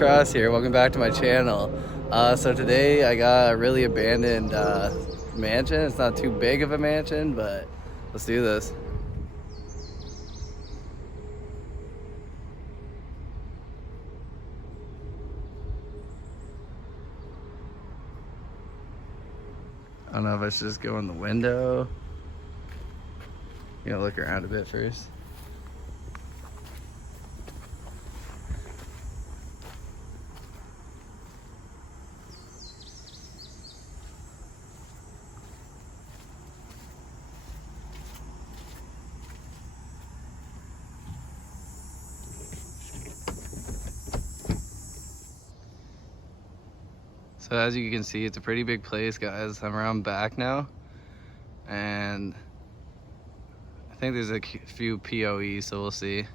across here. Welcome back to my channel. So today I got a really abandoned mansion. It's not too big of a mansion, but let's do this. I don't know if I should just go in the window. You know, look around a bit first. So as you can see, it's a pretty big place, guys. I'm around back now, and I think there's a few POE, so we'll see.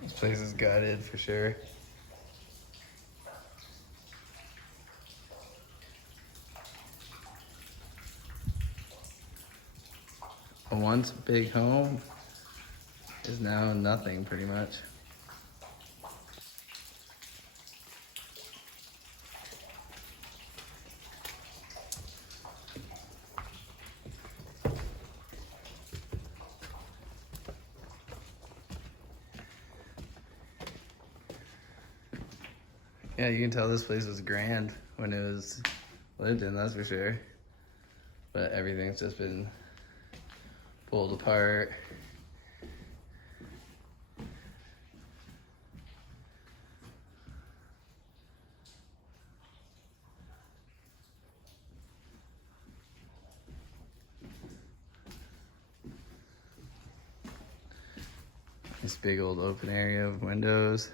This place is gutted for sure. A once big home is now nothing, pretty much. Yeah, you can tell this place was grand when it was lived in, that's for sure. But everything's just been pulled apart. This big old open area of windows.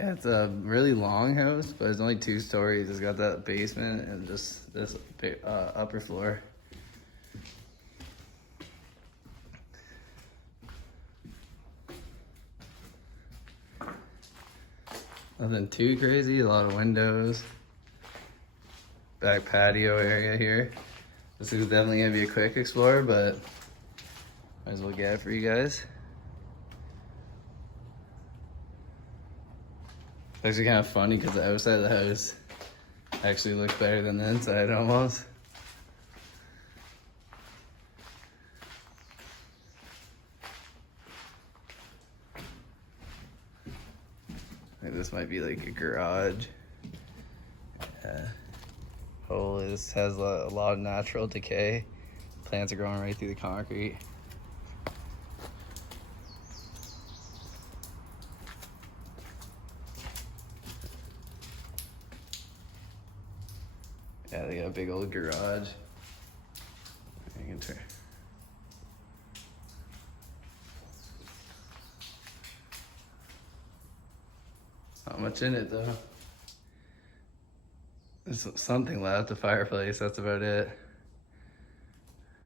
Yeah, it's a really long house, but it's only 2 stories. It's got that basement and just this upper floor. Nothing too crazy, a lot of windows. Back patio area here. This is definitely gonna be a quick explore, but might as well get it for you guys. It's actually kind of funny because the outside of the house actually looks better than the inside almost. I think this might be like a garage. Yeah. Oh, this has a lot of natural decay. Plants are growing right through the concrete. Yeah, they got a big old garage. You can turn. Not much in it though. There's something left, a fireplace, that's about it.